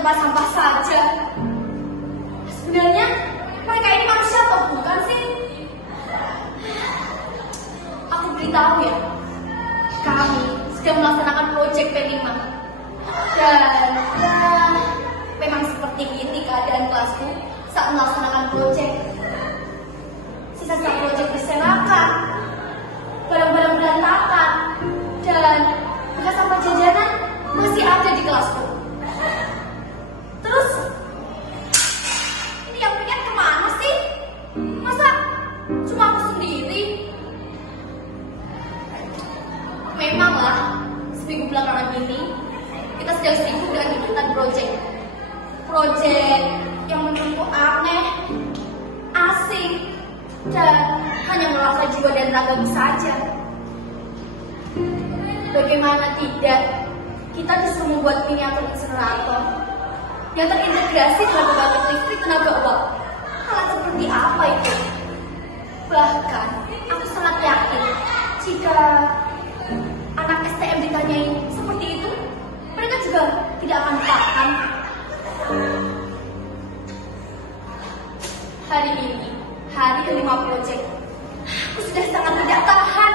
tempat sampah saja. Sebenarnya mereka ini manusia atau bukan sih? Aku beritahu ya, kami sedang melaksanakan proyek P5. Dan memang seperti ini keadaan kelasku saat melaksanakan proyek. Sisa-sisa proyek berserakan, barang-barang berantakan, dan bekas sampah jajanan masih ada di kelasku. Terus, ini yang pengen kemana sih? Masa cuma aku sendiri? Memanglah, seminggu belakangan ini kita sedang sibuk dengan kegiatan proyek. Proyek yang menurutku aneh, asing, dan hanya melanggar jiwa dan ragaku saja. Bagaimana tidak, kita disuruh membuat miniatur insinerator yang terintegrasi dengan pembangkit listrik tenaga uap. Hal seperti apa itu? Bahkan, aku sangat yakin jika anak STM ditanyai seperti itu, mereka juga tidak akan paham. Hari ini, hari ke-5 proyek, aku sudah sangat tidak tahan.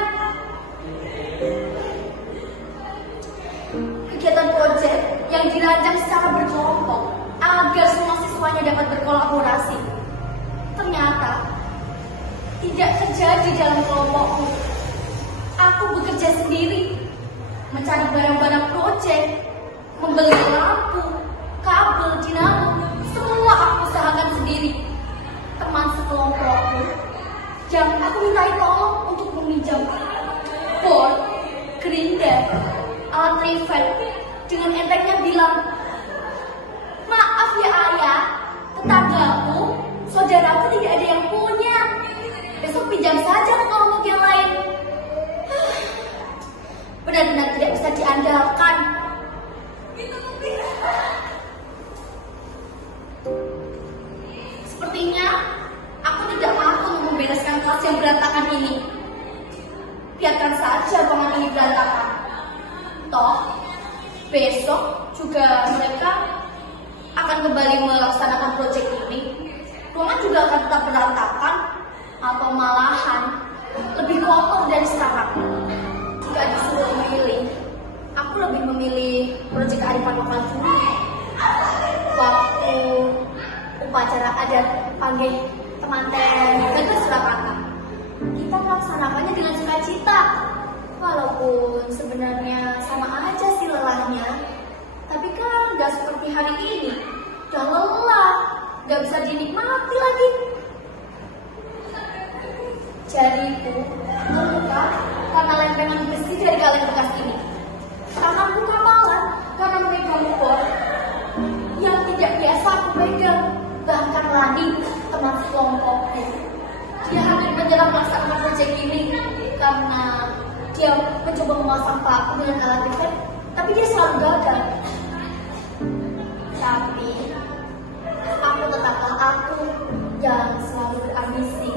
Kegiatan proyek yang dirancang secara berkelompok agar semua siswanya dapat berkolaborasi, ternyata tidak terjadi dalam kelompokku. Aku bekerja sendiri, mencari barang-barang proyek, membeli lampu, kabel, dinamo, semua aku usahakan sendiri. Teman sekelompokku yang aku mintai tolong untuk meminjam board, grinder, alat rivet, dengan entengnya bilang, "Maaf ya ayah, tetanggaku, saudaraku tidak ada yang punya. Besok pinjam saja ke kelompok yang lain." Benar-benar tidak bisa diandalkan. Sepertinya aku tidak mampu membereskan kelas yang berantakan ini. Biarkan saja ruangan ini berantakan. Toh, besok juga mereka akan kembali melaksanakan proyek ini. Ruangan juga akan tetap berantakan atau malahan lebih kotor dari sekarang. Jika disuruh memilih, aku lebih memilih proyek kearifan lokal dulu. Waktu upacara adat panggil temanten itu Surakarta, kita melaksanakannya dengan sukacita. Walaupun sebenarnya sama aja sih lelahnya, tapi kan gak seperti hari ini. Udah lelah, gak bisa dinikmati lagi. Jariku terluka karena lempengan besi dari kaleng bekas ini. Tanganku kapalan karena memegang board yang tidak biasa aku pegang. Bahkan Lani, teman sekelompokku, dia hampir menyerah melaksanakan proyek ini karena dia mencoba memasang paku dengan alat rivet, tapi dia selalu gagal. Tapi aku tetaplah aku yang selalu berambisi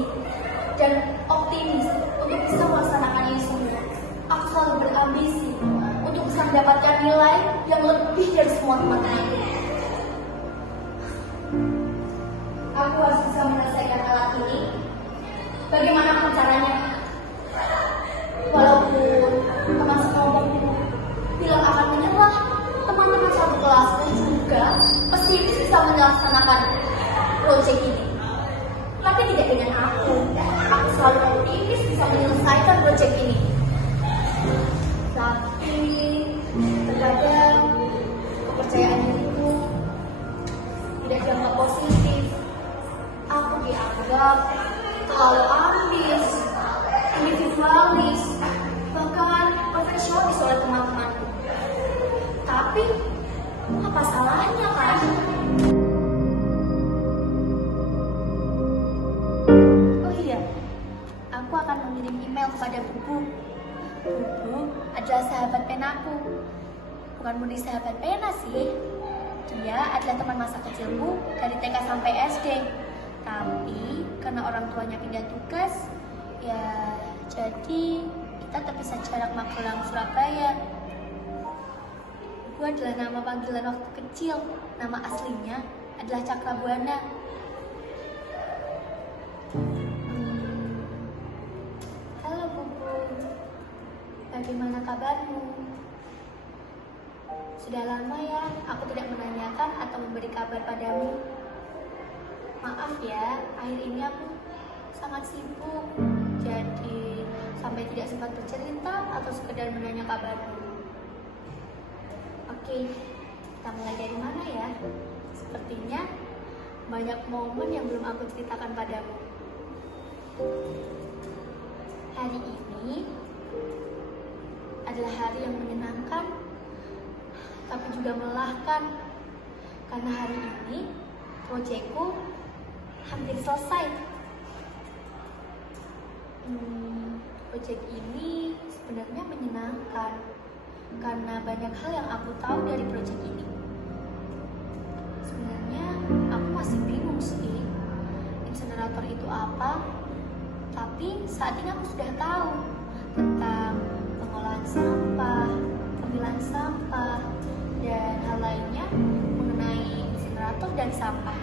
dan optimis untuk bisa melaksanakan ini semua. Aku selalu berambisi untuk bisa mendapatkan nilai yang lebih dari semua teman-teman. Aku harus bisa menyelesaikan alat ini. Bagaimanapun caranya. Walaupun teman sekelompokku bilang akan menyerah, teman-teman satu kelasku juga pesimis bisa melaksanakan proyek ini. Tapi tidak dengan aku. Aku selalu optimis bisa menyelesaikan proyek ini. Tapi terkadang kepercayaan itu tidak dianggap positif. Aku dianggap terlalu ambis, individualis, bahkan profesionalis oleh teman-temanku. Tapi apa salahnya kan? Oh iya, aku akan mengirim email kepada Bubu. Bubu adalah sahabat penaku. Bukan murni sahabat pena sih. Dia adalah teman masa kecilku dari TK sampai SD. Tapi karena orang tuanya pindah tugas, ya jadi kita terpisah jarak Magelang Surabaya. Ibu adalah nama panggilan waktu kecil. Nama aslinya adalah Cakrabuana. Halo Bubu, bagaimana kabarmu? Sudah lama ya aku tidak menanyakan atau memberi kabar padamu. Maaf ya, akhir ini aku sangat sibuk, jadi sampai tidak sempat bercerita atau sekedar menanya kabarmu. Oke, kita mulai dari mana ya? Sepertinya banyak momen yang belum aku ceritakan padamu. Hari ini adalah hari yang menyenangkan, tapi juga melelahkan. Karena hari ini proyekku hampir selesai. Proyek ini sebenarnya menyenangkan karena banyak hal yang aku tahu dari proyek ini. Sebenarnya aku masih bingung sih insenerator itu apa, tapi saat ini aku sudah tahu tentang pengolahan sampah, pemilahan sampah, dan hal lainnya mengenai insenerator dan sampah.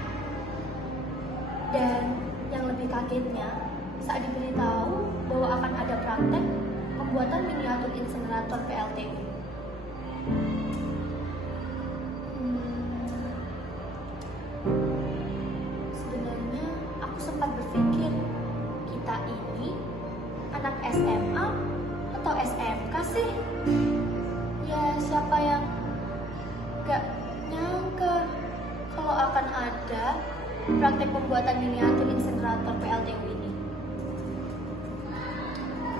Dan yang lebih kagetnya saat diberitahu bahwa akan ada praktek pembuatan miniatur insenerator PLTU. Sebenarnya aku sempat berpikir, kita ini anak SMA atau SMK sih? Ya siapa yang gak nyangka kalau akan ada praktek pembuatan miniatur insenerator PLTU ini.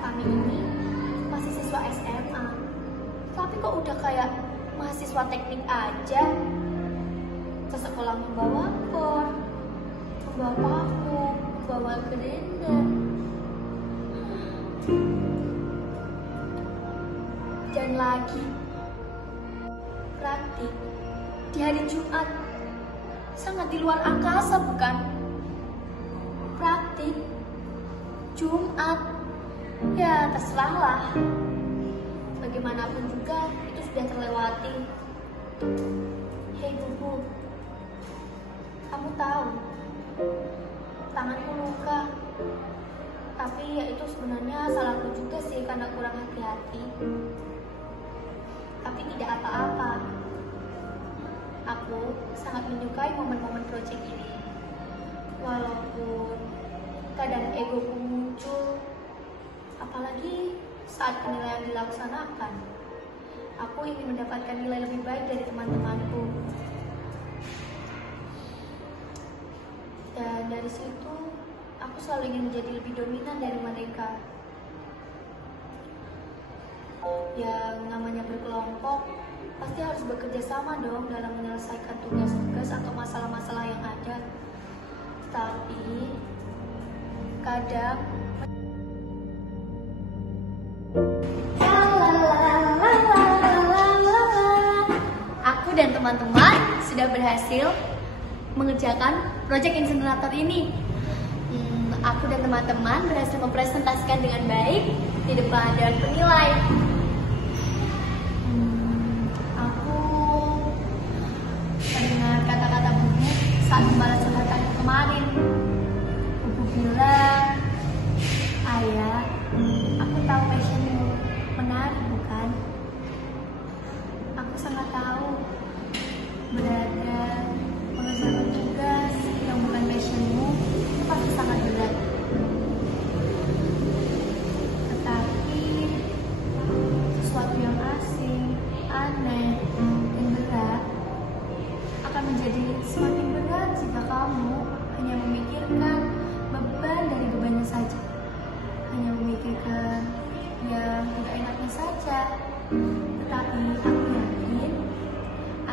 Kami ini masih siswa SMA, tapi kok udah kayak mahasiswa teknik aja. Ke sekolah membawa bor, membawa paku, membawa gerenda. Dan lagi praktik di hari Jumat. Sangat di luar angkasa, bukan? Praktik Jumat, ya terserahlah. Bagaimanapun juga itu sudah terlewati. Hei Bubu, kamu tahu tanganku luka, tapi ya itu sebenarnya salahku juga sih karena kurang hati-hati. Tapi tidak apa-apa. Aku sangat menyukai momen-momen proyek ini. Walaupun kadang egoku muncul, apalagi saat penilaian dilaksanakan. Aku ingin mendapatkan nilai lebih baik dari teman-temanku. Dan dari situ, aku selalu ingin menjadi lebih dominan dari mereka. Yang namanya berkelompok, pasti harus bekerja sama dong dalam menyelesaikan tugas-tugas atau masalah-masalah yang ada. Tapi kadang aku dan teman-teman sudah berhasil mengerjakan proyek insenerator ini. Aku dan teman-teman berhasil mempresentasikan dengan baik di depan dewan penilai. Kata-kata Bubu saat membalas curhatan kemarin. Bubu bilang, ayah, aku tahu passionmu menari, bukan? Aku sangat tahu berada mengerjakan tugas yang bukan passionmu itu pasti sangat berat. Tetapi sesuatu yang asing, aneh, dan berat akan menjadi semakin berat jika kamu hanya memikirkan beban dari bebannya saja, hanya memikirkan yang tidak enaknya saja. Tetapi aku yakin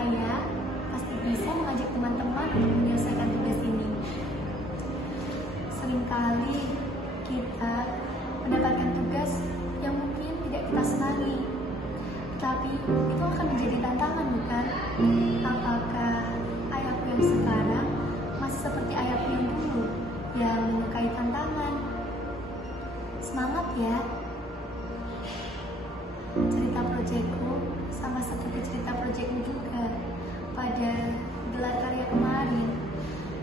ayah pasti bisa mengajak teman-teman untuk menyelesaikan tugas ini. Seringkali kita mendapatkan tugas yang mungkin tidak kita senangi, tapi itu akan menjadi tantangan, bukan? Apakah ayahku yang sekarang masih seperti ayahku yang dulu yang menyukai tantangan? Semangat ya! Cerita proyekku sama salah satu pecerita proyekmu juga. Pada gelar karya kemarin,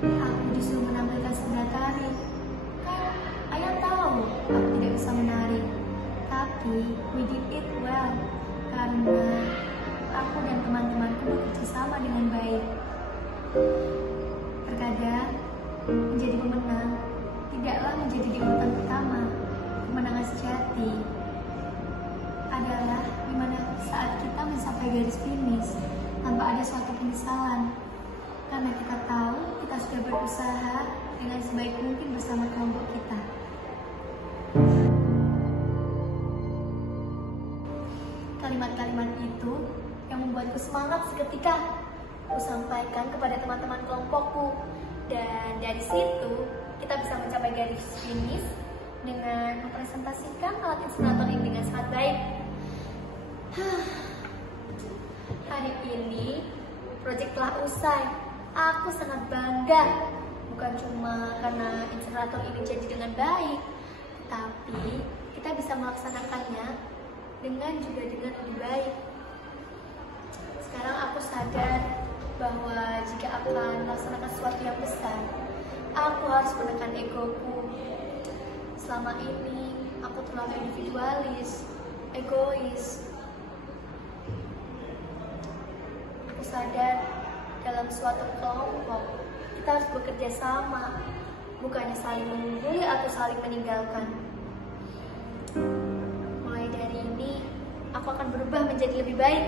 aku justru menampilkan sekretari. Kan ayah tahu aku tidak bisa menari, tapi we did it well karena aku dan teman-temanku bekerja sama dengan baik. Terkadang menjadi pemenang tidaklah menjadi di urutan pertama. Kemenangan sejati adalah dimana saat kita mencapai garis finish tanpa ada suatu penyesalan, karena kita tahu kita sudah berusaha dengan sebaik mungkin bersama kelompok kita. Kalimat-kalimat itu yang membuatku semangat seketika. Aku sampaikan kepada teman-teman kelompokku, dan dari situ kita bisa mencapai garis finish dengan mempresentasikan alat insinerator ini dengan sangat baik. Hari ini proyek telah usai. Aku sangat bangga, bukan cuma karena insinerator ini jadi dengan baik, tapi kita bisa melaksanakannya dengan lebih baik. Sekarang aku sadar bahwa jika akan melaksanakan sesuatu yang besar, aku harus menekan egoku. Selama ini aku terlalu individualis, egois. Aku sadar dalam suatu kelompok kita harus bekerja sama, bukannya saling mengungguli atau saling meninggalkan. Mulai dari ini, aku akan berubah menjadi lebih baik.